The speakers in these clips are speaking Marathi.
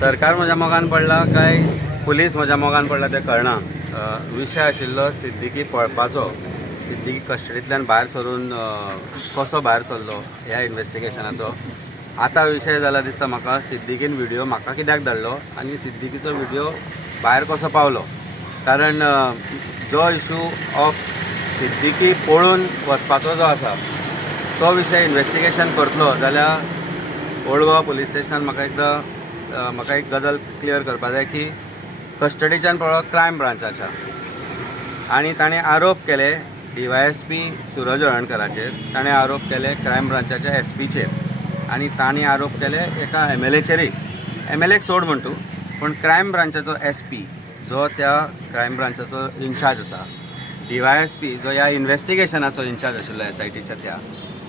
सरकार म्हज्या मोगान पडला काय पुलीस म्हज्या मोगान पडला तें कळना. विशय आशिल्लो सिद्दीकी पळपाचो. सिद्दीकी कस्टडींतल्यान भायर सरून कसो भायर सरलो ह्या इन्व्हेस्टिगेशनाचो. आतां विशय जाला दिसता म्हाका सिद्दीकीन व्हिडिओ म्हाका कित्याक धाडलो आनी सिद्दीकीचो व्हिडिओ भायर कसो पावलो. कारण जो इशू ऑफ सिद्दीकी पळून वचपाचो जो आसा तो विशय इन्व्हेस्टिगेशन करतलो जाल्यार ओल्ड गोवा पुलीस स्टेशनान म्हाका एक गजाल क्लियर करपा जाय की कस्टडीच्यान पळो क्रायम ब्रांचाच्या आनी ताणें आरोप केले DYSP सुरज हळर्णकराचेर, ताणें आरोप केले क्रायम ब्रांचाच्या SPचेर आनी ताणें आरोप केले एका MLAचेरय. MLAक सोड म्हण तूं, पूण क्रायम ब्रांचाचो SP जो त्या क्रायम ब्रांचाचो इन्चार्ज आसा, DYSP जो ह्या इन्व्हेस्टिगेशनाचो इन्चार्ज आशिल्लो SITच्या त्या,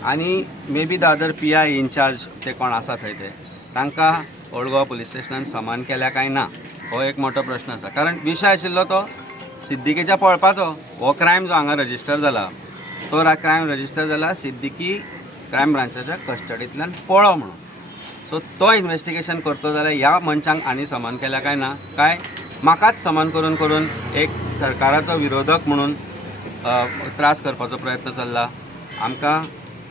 आनी may be the other PI incharge ते कोण आसा थंय ते तांकां ओल्ड गोवा पुलीस स्टेशनान समान केल्या काय ना हो एक मोठो प्रश्न आसा. कारण विशय आशिल्लो तो सिद्दीकीच्या पळपाचो. हो क्रायम जो हांगा रजिस्टर जाला तो क्रायम रजिस्टर जाला सिद्दीकी क्रायम ब्रांचाच्या कस्टडींतल्यान पळो म्हणून. सो तो इन्व्हेस्टिगेशन करतो जाल्यार ह्या मनशांक आनी समान केल्या काय ना काय म्हाकाच समान करून करून एक सरकाराचो विरोधक म्हणून त्रास करपाचो प्रयत्न चल्ला. आमकां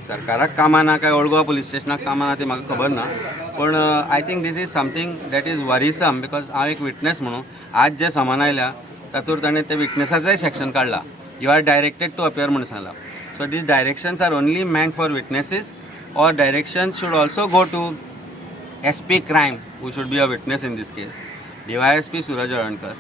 सरकाराक कामां ना काय ओल्ड गोवा पुलीस स्टेशनाक कामां ना ती म्हाका खबर ना, पूण I think this is something that is worrisome. Because हांव एक विटनेस म्हणून आज जे समान आयल्या तातूंत ताणें ते विटनेसाचेंय सेक्शन काडला. You are directed to appear म्हणून सांगला. So these directions are only meant for witnesses or direction should also go to SP crime who should be a witness in these case, DYSP Suraj Halarnkar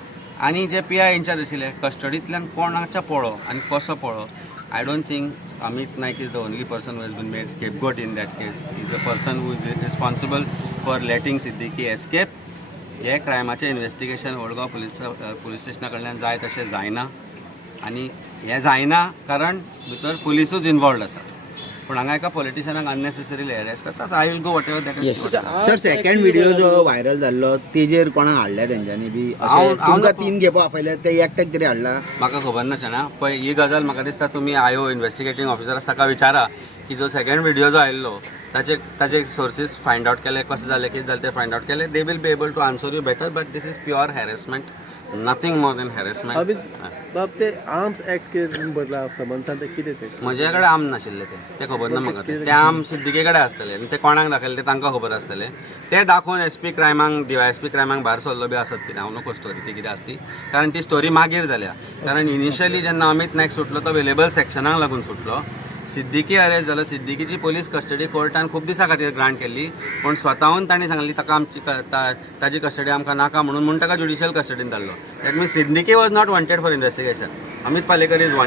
आनी जे PI इन्चार्ज आशिल्ले कस्टडींतल्यान कोणाच्या पळो आनी कसो पळो. I don't think Amit Naik is the only person who has been made scapegoat in that case. He is the person who is responsible for letting Siddiqui escape. हे क्रायमाचें इन्व्हेस्टिगेशन ओल्ड गोवा पुलीस स्टेशना कडल्यान जाय तशें जायना आनी हें जायना कारण भितर पुलिसूच इन्वॉल्ड आसा. पूण हांगा एका पॉलिटिशनाक अननेसेसरीली हॅरेस करता. I will go what ever that. Sir second video जो व्हायरल जाल्लो तेजेर कोणाक हाडल्या तेंच्यांनी बी तुमकां 3 खेपो आपयले ते एकट्याक तरी हाडला म्हाका खबर नाशिना. पळय ही गजाल म्हाका दिसता तुमी IO इन्व्हेस्टिगेटींग ऑफिसर आसा ताका विचारा की जो सेकंड व्हिडिओ जो आयिल्लो ताचे सोर्सीस फायंड आउट केले, कशें जालें कितें जालें ते फायंड आउट केले. They will be able to answer you better. But this is pure harassment, nothing more than harassment. बाब ते आर्म्स एक्ट बदला समन्सान ते कितें ते म्हजे कडेन आर्म नाशिल्ले ते खबर ना म्हाका. ते आर्म सिद्दीकी कडेन आसतले आनी ते कोणाक दाखयले ते तांकां खबर आसतले. ते दाखोवन SP क्रायमांक DYSP क्रायमांक भायर सरलो बी आसत कितें हांव नको स्टोरी ती कितें आसती. कारण ती स्टोरी मागीर जाल्या. कारण इनिशियली जेन्ना अमित नायक सुटलो तो अवेलेबल सेक्शनाक लागून सुटलो. सिद्दीकी अरेस्ट जालो. सिद्दीकीची पोलीस कस्टडी कोर्टान खूब दिसां खातीर ग्रांट केल्ली, पूण स्वताहून तांणी सांगली ताका आमची ताजी कस्टडी आमकां नाका म्हणून ताका ज्युडिशियल कस्टडीन धाडलो. That means Siddiqui was not wanted for investigation. Amit Palekar is